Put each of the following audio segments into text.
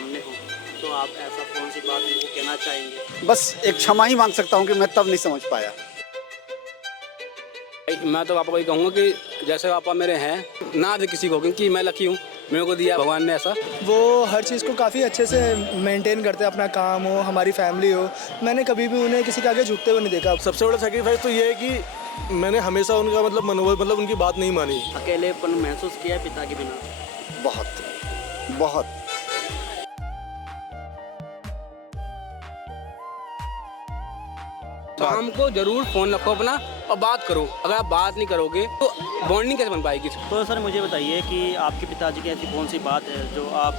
सामने हो तो आप ऐसा कौन सी बात उनको कहना चाहेंगे? बस एक क्षमा ही मांग सकता हूँ कि मैं तब नहीं समझ पाया। मैं तो पापा को ये कहूँगा कि जैसे पापा मेरे हैं ना दे किसी को, क्योंकि मैं लकी हूँ, मेरे को दिया भगवान ने ऐसा। वो हर चीज़ को काफ़ी अच्छे से मेंटेन करते हैं, अपना काम हो, हमारी फैमिली हो। मैंने कभी भी उन्हें किसी के आगे झुकते हुए नहीं देखा। सबसे बड़ा सेक्रीफाइस तो ये है कि मैंने हमेशा उनका मनोबल उनकी बात नहीं मानी। अकेलेपन महसूस किया है पिता के बिना? बहुत बहुत। शाम को जरूर फोन रखो अपना और बात करो। अगर आप बात नहीं करोगे तो बॉन्डिंग कैसे बन पाएगी? तो सर मुझे बताइए कि आपके पिताजी की ऐसी कौन सी बात है जो आप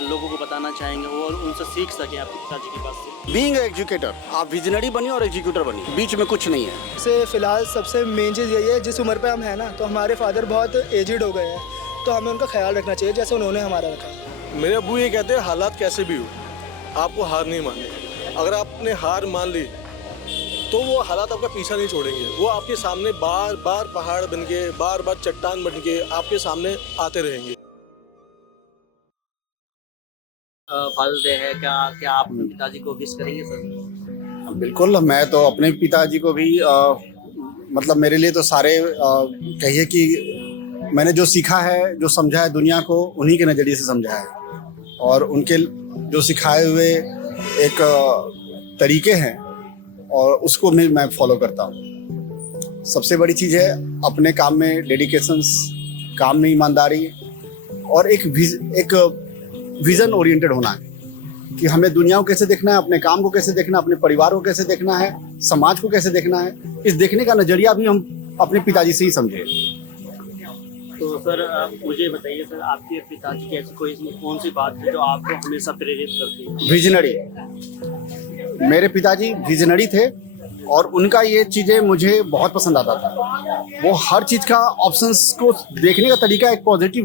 लोगों को बताना चाहेंगे और उनसे सीख सकें आपके पिताजी की बात से? बीइंग एग्जीक्यूटर, आप विजनरी बनिए और एग्जीक्यूटर बनिए, बीच में कुछ नहीं है। से फिलहाल सबसे मेन चीज़ यही है, जिस उम्र पे हम हैं ना, तो हमारे फादर बहुत एजिड हो गए हैं, तो हमें उनका ख्याल रखना चाहिए जैसे उन्होंने हमारा रखा। मेरे अब्बू ये कहते हैं हालात कैसे भी हो आपको हार नहीं माननी। अगर आपने हार मान ली तो वो हालात आपका पीछा नहीं छोड़ेंगे। वो आपके सामने बार बार पहाड़ बन के, बार बार चट्टान बन के आपके सामने आते रहेंगे। फादर्स डे है, क्या आप अपने पिताजी को विश करेंगे सर? बिल्कुल, मैं तो अपने पिताजी को भी मतलब मेरे लिए तो सारे कहिए कि मैंने जो सीखा है, जो समझा है दुनिया को, उन्हीं के नज़रिए से समझा है। और उनके जो सिखाए हुए एक तरीके हैं और उसको मैं फॉलो करता हूँ। सबसे बड़ी चीज़ है अपने काम में डेडिकेशंस, काम में ईमानदारी और एक विज़न ओरिएंटेड होना है कि हमें दुनिया को कैसे देखना है, अपने काम को कैसे देखना है, अपने परिवार को कैसे देखना है, समाज को कैसे देखना है। इस देखने का नज़रिया भी हम अपने पिताजी से ही समझे। तो सर मुझे बताइए सर, आपके पिताजी की ऐसी कोई कौन सी बात है जो आपको हमेशा प्रेरित करती है? विजनरी। मेरे पिताजी विजनरी थे और उनका ये चीज़ें मुझे बहुत पसंद आता था। वो हर चीज़ का ऑप्शंस को देखने का तरीका, एक पॉजिटिव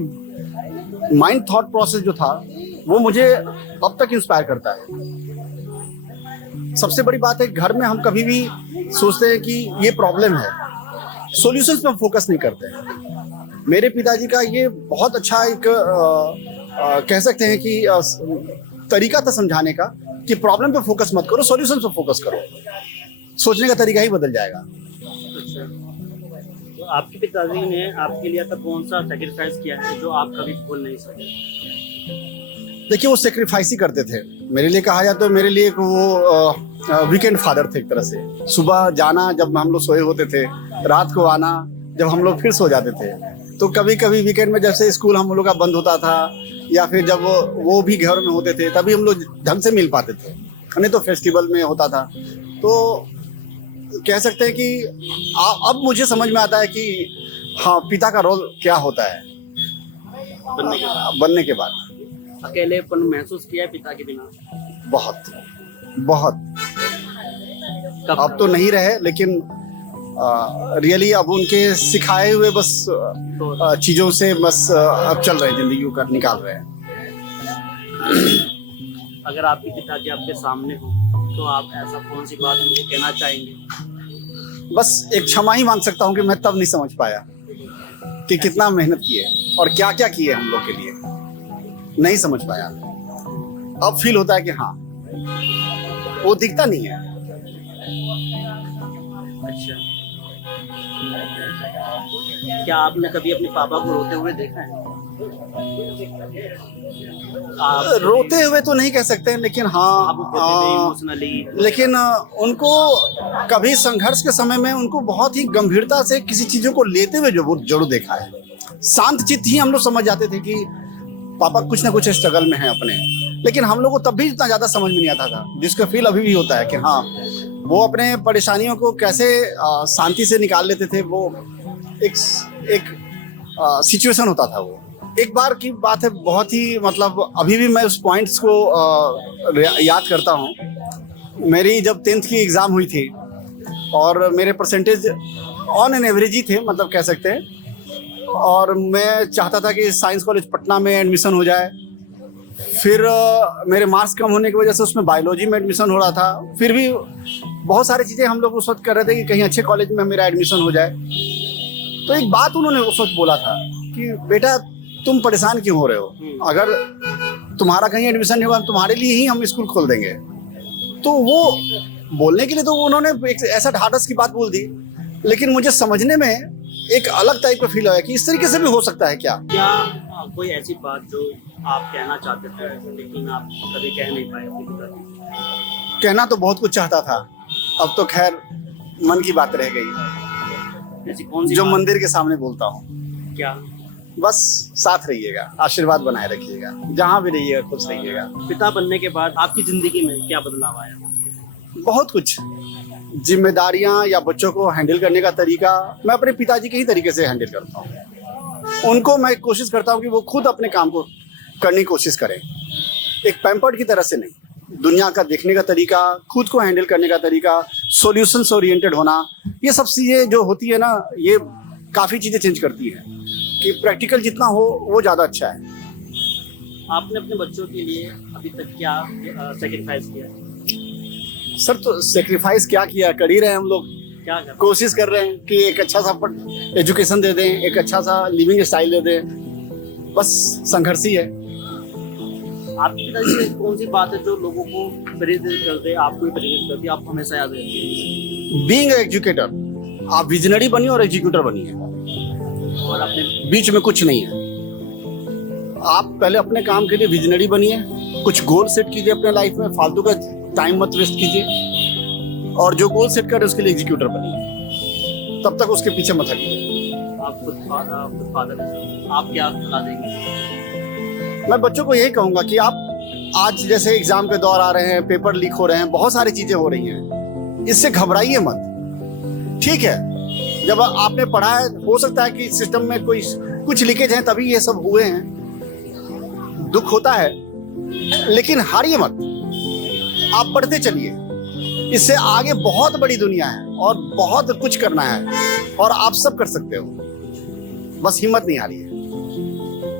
माइंड थॉट प्रोसेस जो था, वो मुझे अब तक इंस्पायर करता है। सबसे बड़ी बात है, घर में हम कभी भी सोचते हैं कि ये प्रॉब्लम है, सॉल्यूशंस पे हम फोकस नहीं करते हैं। मेरे पिताजी का ये बहुत अच्छा एक कह सकते हैं कि तरीका था समझाने का कि प्रॉब्लम पे फोकस मत करो, सॉल्यूशन पे फोकस करो। सोचने का तरीका ही बदल जाएगा। अच्छा, तो आपके पिताजी ने आपके लिए ऐसा कौन सा सेक्रीफाइस किया है जो आप कभी भूल नहीं सकते? देखिए, वो सेक्रीफाइस ही करते थे। मेरे लिए कहा जाए तो मेरे लिए वो वीकेंड फादर थे एक तरह से। सुबह जाना जब हम लोग सोए होते थे, रात को आना जब हम लोग फिर सो जाते थे। तो कभी कभी वीकेंड में जैसे स्कूल हम लोग का बंद होता था या फिर जब वो भी घर में होते थे, तभी हम लोग ढंग से मिल पाते थे, नहीं तो फेस्टिवल में होता था। तो कह सकते हैं कि अब मुझे समझ में आता है कि हाँ, पिता का रोल क्या होता है बनने के बाद। अकेलेपन महसूस किया है पिता के बिना? बहुत बहुत। कब? अब तो नहीं रहे, लेकिन रियली अब उनके सिखाए हुए बस चीज़ों से बस अब चल रहे हैं, जिंदगी को निकाल रहे हैं। अगर आपके पिताजी आपके सामने हो तो आप ऐसा कौन सी बात उनको कहना चाहेंगे? बस एक क्षमा ही मांग सकता हूँ कि मैं तब नहीं समझ पाया कि कितना मेहनत किए और क्या क्या किए हम लोग के लिए, नहीं समझ पाया। अब फील होता है कि हाँ, वो दिखता नहीं है। अच्छा, क्या आपने कभी अपने पापा को रोते हुए देखा है? आप रोते हुए तो नहीं कह सकते, लेकिन हाँ, इमोशनली, लेकिन उनको कभी संघर्ष के समय में उनको बहुत ही गंभीरता से किसी चीजों को लेते हुए जरूर देखा है। शांत चित्त ही हम लोग समझ जाते थे कि पापा कुछ ना कुछ स्ट्रगल में हैं अपने, लेकिन हम लोग को तब भी इतना ज्यादा समझ में नहीं आता था, जिसका फील अभी भी होता है कि हाँ, वो अपने परेशानियों को कैसे शांति से निकाल लेते थे। वो एक सिचुएशन होता था। वो एक बार की बात है, बहुत ही मतलब अभी भी मैं उस पॉइंट्स को याद करता हूँ। मेरी जब 10th की एग्ज़ाम हुई थी और मेरे परसेंटेज ऑन एन एवरेज ही थे, मतलब कह सकते हैं, और मैं चाहता था कि साइंस कॉलेज पटना में एडमिशन हो जाए। फिर मेरे मार्क्स कम होने की वजह से उसमें बायोलॉजी में एडमिशन हो रहा था। फिर भी बहुत सारी चीज़ें हम लोग उस वक्त कर रहे थे कि कहीं अच्छे कॉलेज में मेरा एडमिशन हो जाए। तो एक बात उन्होंने उस वक्त बोला था कि बेटा, तुम परेशान क्यों हो रहे हो? अगर तुम्हारा कहीं एडमिशन नहीं होगा, तुम्हारे लिए ही हम स्कूल खोल देंगे। तो वो बोलने के लिए तो उन्होंने एक ऐसा ढाढ़स की बात बोल दी, लेकिन मुझे समझने में एक अलग टाइप का फील आया कि इस तरीके से भी हो सकता है क्या। क्या कोई ऐसी बात जो आप कहना चाहते थे लेकिन आप कभी कह नहीं पाए अपने पिताजी? कहना तो बहुत कुछ चाहता था, अब तो खैर मन की बात रह गई, ऐसी कौन सी जो बात? मंदिर के सामने बोलता हूँ। क्या? बस साथ रहिएगा, आशीर्वाद बनाए रखिएगा, जहाँ भी रहिएगा खुश रहिएगा। पिता बनने के बाद आपकी जिंदगी में क्या बदलाव आया? बहुत कुछ जिम्मेदारियां या बच्चों को हैंडल करने का तरीका मैं अपने पिताजी के ही तरीके से हैंडल करता हूँ। उनको मैं कोशिश करता हूँ कि वो खुद अपने काम को करने की कोशिश करें, एक पैम्पर्ड की तरह से नहीं। दुनिया का देखने का तरीका, खुद को हैंडल करने का तरीका, सॉल्यूशंस ओरिएंटेड होना, ये सब चीज़ें जो होती है ना, ये काफ़ी चीज़ें चेंज करती है कि प्रैक्टिकल जितना हो वो ज़्यादा अच्छा है। आपने अपने बच्चों के लिए अभी तक क्या सेक्रीफाइस किया है? सर तो सेक्रीफाइस क्या किया, कर ही रहे हैं हम लोग। क्या कर कोशिश कर रहे हैं कि एक अच्छा सा एजुकेशन दे दें, एक अच्छा सा लिविंग स्टाइल दे दें, बस संघर्ष ही है। आपके पिताजी से कौन सी बात है जो लोगों को प्रेरित करते, आपको भी प्रेरित करती है, आपको हमेशा याद रहती है? बीइंग एजुकेटर, आप विजनरी बनिए और एग्जीक्यूटर बनिए, और अपने बीच में कुछ नहीं है। आप पहले अपने काम के लिए विजनरी बनिए, कुछ गोल सेट कीजिए अपने लाइफ में, फालतू का टाइम मत वेस्ट कीजिए, और जो गोल सेट करे उसके लिए एग्जीक्यूटर बनिए, तब तक उसके पीछे मत हटिए। आप खुद फादर हैं, आप क्या सलाह देंगे? मैं बच्चों को यही कहूंगा कि आप आज जैसे एग्जाम के दौर आ रहे हैं, पेपर लीक हो रहे हैं, बहुत सारी चीजें हो रही हैं, इससे घबराइए मत। ठीक है, जब आपने पढ़ा है, हो सकता है कि सिस्टम में कोई कुछ लीकेज है तभी ये सब हुए हैं, दुख होता है, लेकिन हारिए मत, आप बढ़ते चलिए। इससे आगे बहुत बड़ी दुनिया है और बहुत कुछ करना है, और आप सब कर सकते हो, बस हिम्मत नहीं हारिए।